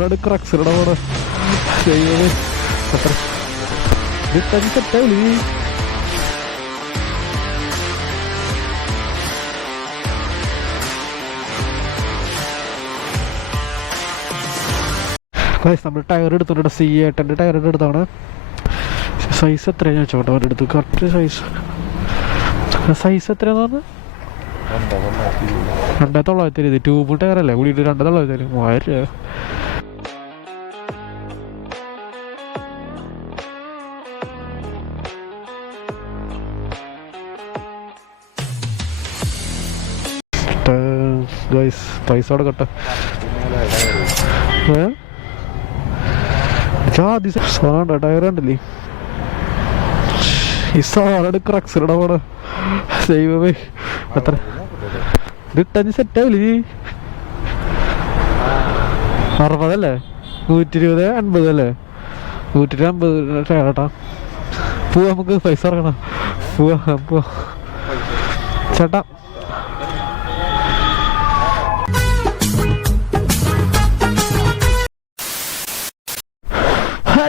സാറാണ് ക്രക്സിലൂടെ പോണ ദൈവമേ. നമ്മൾ ടയർ എടുത്തിട്ടുണ്ട് സി ഏട്ടന്റെ ടയർ എടുത്താണ് സൈസ് എത്രയാണെന്ന് ചോദിച്ചോട്ടെ അവരുടെ അടുത്ത്? കറക്റ്റ് സൈസ് സൈസ് എത്രയാന്ന് പറഞ്ഞു? രണ്ടേ തൊള്ളായിരത്തി ഇരുപത്. ട്യൂബ് ടയർ അല്ലേ? കൂടിയിട്ട് രണ്ടേ തൊള്ളായിരത്തി മൂവായിരം ഗൈസ് പൈസ കൊടുക്കട്ടെ സാധനം ടയർ ഉണ്ടല്ലേ? ഈ സാധനം ക്രക്സിലൂടെ പോണ. ദൈവമേ. എത്ര ഇതിട്ടഞ്ച് സെറ്റാവില്ലേ അറുപതല്ലേ നൂറ്റി ഇരുപത് അൻപത് അല്ലേ നൂറ്റി അമ്പത് ചേട്ടാ പോവാ നമുക്ക് പൈസ ഇറങ്ങണം. പോവാ പോവാ. ചേട്ടാ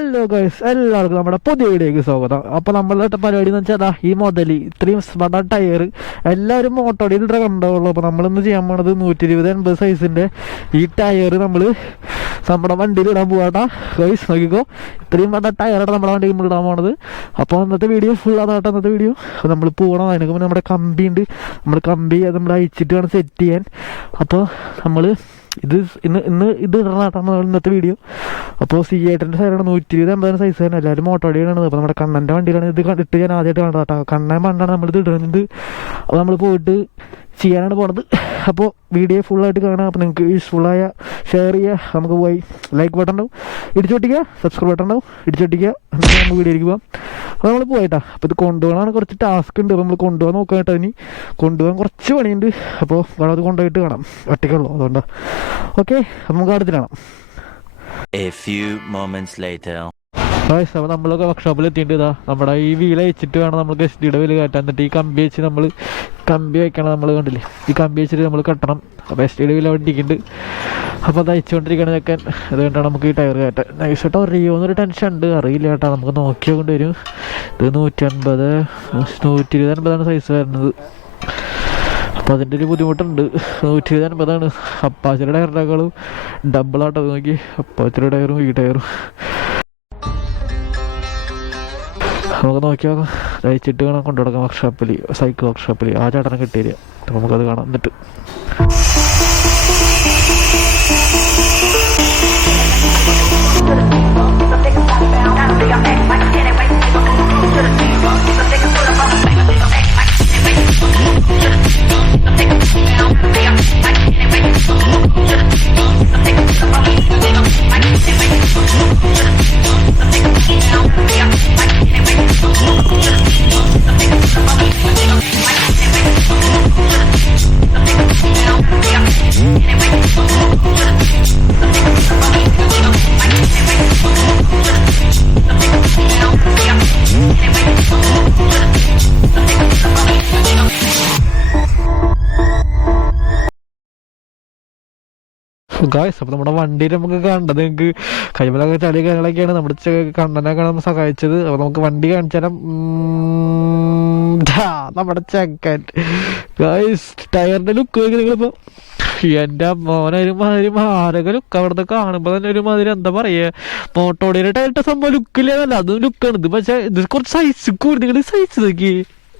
ഹലോ ഗൈസ് എല്ലാവർക്കും നമ്മുടെ പുതിയ വീഡിയോയ്ക്ക് സ്വാഗതം. അപ്പോൾ നമ്മളുടെ പരിപാടി എന്ന് വെച്ചാൽ ദാ ഈ മുതൽ ഇത്രയും സ്മട ടയർ എല്ലാവരും മോട്ടോടിയിൽ കണ്ടുള്ളൂ അപ്പോൾ നമ്മളിന്ന് ചെയ്യാൻ പോണത് നൂറ്റി ഇരുപത് എൺപത് സൈസിന്റെ ഈ ടയർ നമ്മൾ നമ്മുടെ വണ്ടിയിൽ ഇടാൻ പോവാട്ടാ ഗൈസ് നോക്കിക്കോ. ഇത്രയും പട ടയറാണ് നമ്മുടെ വണ്ടിയിൽ നമ്മൾ ഇടാൻ പോണത്. അപ്പോൾ അന്നത്തെ വീഡിയോ ഫുൾ അതാട്ടോ അന്നത്തെ വീഡിയോ നമ്മൾ പോകണം അതിനൊക്കെ നമ്മുടെ കമ്പി ഉണ്ട്. നമ്മൾ കമ്പി നമ്മൾ അയച്ചിട്ട് വേണം സെറ്റ് ചെയ്യാൻ. അപ്പോൾ നമ്മൾ ഇത് ഇന്ന് ഇന്ന് ഇത് ഇടണാട്ടാണ് ഇന്നത്തെ വീഡിയോ അപ്പോൾ സി ഏട്ടന്റെ സൈഡാണ് നൂറ്റി ഇരുപത് അമ്പതിന് സൈസ് തന്നെ. എല്ലാവരും മോട്ടോടിയാണ് അപ്പോൾ നമ്മുടെ കണ്ണന്റെ വണ്ടിയിലാണ് ഇത് കണ്ടിട്ട് ഞാൻ ആദ്യമായിട്ട് കണ്ടതാട്ടോ കണ്ണൻ പണ്ടാണ് നമ്മളിത് ഇടുന്നത്. അപ്പോൾ നമ്മൾ പോയിട്ട് ചെയ്യാനാണ് പോണത്. അപ്പോൾ വീഡിയോ ഫുള്ളായിട്ട് കാണാം. അപ്പോൾ നിങ്ങൾക്ക് യൂസ്ഫുള്ളായ ഷെയർ ചെയ്യുക നമുക്ക് പോയി ലൈക്ക് ബട്ടൺ ഉണ്ടാവും ഇടിച്ചോട്ടിക്കുക സബ്സ്ക്രൈബ് ബട്ടൺ ഉണ്ടാവും ഇടിച്ചോട്ടിക്കുക എന്നിട്ട് നമുക്ക് വീഡിയോയിലേക്ക് പോകാം. അപ്പോൾ നമ്മൾ പോയിട്ടാ. അപ്പോൾ ഇത് കൊണ്ടുപോകാനാണ് കുറച്ച് ടാസ്ക് ഉണ്ട്. അപ്പോൾ നമ്മൾ കൊണ്ടുപോകാൻ നോക്കാം കേട്ടോ ഇനി. കൊണ്ടുപോകാൻ കുറച്ച് പണിയുണ്ട്. അപ്പോൾ അത് കൊണ്ടുപോയിട്ട് കാണാം. ഒറ്റയ്ക്കുള്ളൂ അതുകൊണ്ടാണ് ഓക്കെ നമുക്ക് അടുത്ത് കാണാം. A few moments later. Guys അപ്പോൾ നമ്മളൊക്കെ വർക്ക്ഷോപ്പിൽ എത്തിയിട്ടുണ്ട്. ഇതാ നമ്മുടെ ഈ വീല വെച്ചിട്ട് വേണം നമുക്ക് എസ് ഡിയുടെ വില കയറ്റാൻ. എന്നിട്ട് ഈ കമ്പി വെച്ച് നമ്മൾ കമ്പി വയ്ക്കണം നമ്മൾ കണ്ടില്ലേ? ഈ കമ്പി വെച്ചിട്ട് നമ്മൾ കെട്ടണം. അപ്പോൾ എസ് ടി ഡി വില വണ്ടിക്കുണ്ട് അപ്പോൾ അത് അയച്ചുകൊണ്ടിരിക്കണം ചെക്കൻ അതുകൊണ്ടാണ് നമുക്ക് ഈ ടയർ കയറ്റാൻ നൈസായിട്ട് അറിയുമോ എന്നൊരു ടെൻഷൻ ഉണ്ട്. അറിയില്ല കേട്ടോ നമുക്ക് നോക്കിയാൽ വരും. ഇത് നൂറ്റി അൻപത് നൂറ്റി ഇരുപത് അൻപതാണ് സൈസ് വരുന്നത്. അപ്പോൾ അതിന്റെ ഒരു ബുദ്ധിമുട്ടുണ്ട്. നൂറ്റി ഇരുപത് അൻപതാണ് അപ്പാച്ചിയുടെ ടയറിനേക്കാളും ഡബിളാട്ടോ നോക്കി. അപ്പാച്ചിയുടെ ടയറും ഈ ടയറും നമുക്ക് നോക്കിയാൽ വേണം കൊണ്ടു കൊടുക്കാം വർക്ക്ഷോപ്പിൽ സൈക്കിൾ വർക്ക്ഷോപ്പിൽ ആ ചേട്ടനെ കിട്ടിയില്ല? നമുക്കത് കാണാം. എന്നിട്ട് ഗായ്സ് അപ്പോൾ നമ്മുടെ വണ്ടിയിൽ നമുക്ക് കണ്ടത് നിങ്ങൾക്ക് കൈമലൊക്കെ ചളി കാര്യങ്ങളൊക്കെയാണ്. നമ്മുടെ കണ്ണനൊക്കെ നമ്മൾ സഹായിച്ചത്. അപ്പോൾ നമുക്ക് വണ്ടി കാണിച്ചാലും? നമ്മുടെ ചെക്കൻ. ഗായ്സ് ടയറിന്റെ ലുക്ക് നിങ്ങളിപ്പോൾ എന്റെ മോനെ ഒരുമാതിരി മാരക ലുക്ക് അവിടുത്തെ കാണുമ്പോൾ തന്നെ ഒരുമാതിരി എന്താ പറയാ? മോട്ടോടിയുടെ ടയറിന്റെ സംഭവം ലുക്കില്ലെന്നല്ല അതും ലുക്കാണ് ഇത് പക്ഷേ ഇത് കുറച്ച് സൈസ് കൂടുതൽ സൈസ് നോക്കി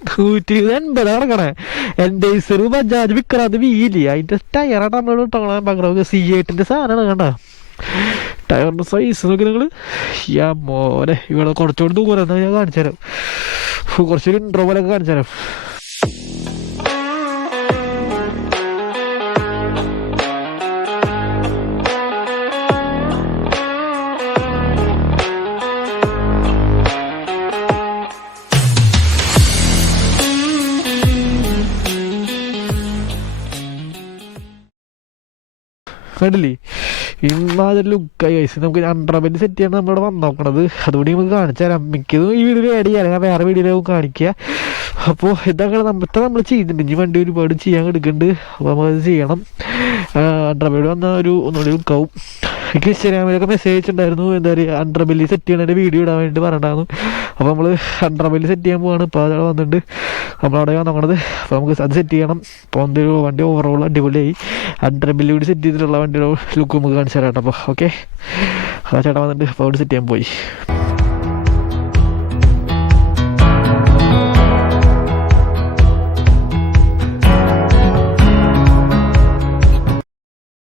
നൂറ്റി എൺപത് കിടക്കണേ എന്റെ ഐസറ് ബജാജ് വിക്രാന്ത് വീലി. അതിന്റെ ടയറാണ് നമ്മൾ ഇട്ടോളാൻ ബംഗ്ലാവ് സി എയ്റ്റിന്റെ സാധനമാണ് കണ്ട? ടയറിന്റെ സൈസ് നോക്കി നിങ്ങൾ യാ മോനെ. ഇവിടെ കുറച്ചുകൂടി ദൂരം ഞാൻ കാണിച്ചു തരാം കുറച്ചൊരു ഇൻട്രോ പോലൊക്കെ കാണിച്ചു തരാം കണ്ടില്ലേ? ഇമാതിരി ലുക്കായി കഴിച്ച് നമുക്ക് അണ്ടർബെൻഡ് സെറ്റ് ചെയ്യാണ് നമ്മളിവിടെ വന്നോക്കണത് അതുകൊണ്ട് നമുക്ക് കാണിച്ചു തരാം. മിക്കതും ഈ വീഡിയോ ആഡ് ചെയ്യാൻ ഞാൻ വേറെ വീഡിയോയിലും കാണിക്കുക അപ്പോൾ ഇതൊക്കെ ഇത്ര നമ്മൾ ചെയ്തിട്ടുണ്ട്. ഇനി വണ്ടി ഒരുപാട് ചെയ്യാൻ എടുക്കുന്നുണ്ട് അപ്പോൾ നമുക്കത് ചെയ്യണം. അണ്ടർബെൻഡ് വന്ന ഒരു ഒന്നുകൂടി ലുക്കാവും എനിക്ക് ഇൻസ്റ്റാഗ്രാമിലൊക്കെ മെസ്സേജ് അയച്ചിട്ടുണ്ടായിരുന്നു. എന്താ പറയുക അണ്ടർ ബെല്ലി സെറ്റ് ചെയ്യണതിന്റെ വീഡിയോ ഇടാൻ വേണ്ടി പറഞ്ഞിട്ടുണ്ടായിരുന്നു. അപ്പോൾ നമ്മൾ അണ്ടർ മൈൽ സെറ്റ് ചെയ്യാൻ പോവാണ്. ഇപ്പോൾ അവിടെ വന്നിട്ടുണ്ട്. നമ്മളവിടെ നോക്കണത് അപ്പോൾ നമുക്ക് അത് സെറ്റ് ചെയ്യണം. അപ്പോൾ എന്തൊരു വണ്ടി ഓവറോൾ അടിപൊളിയായി. അണ്ടർ മൈൽ കൂടി സെറ്റ് ചെയ്തിട്ടുള്ള വണ്ടിയുടെ ലുക്ക് നമുക്ക് കാണിച്ചു തരാം കേട്ടോ അപ്പോൾ ഓക്കെ ആ ചേട്ടാ വന്നിട്ട് അപ്പോൾ അവിടെ സെറ്റ് ചെയ്യാൻ പോയി.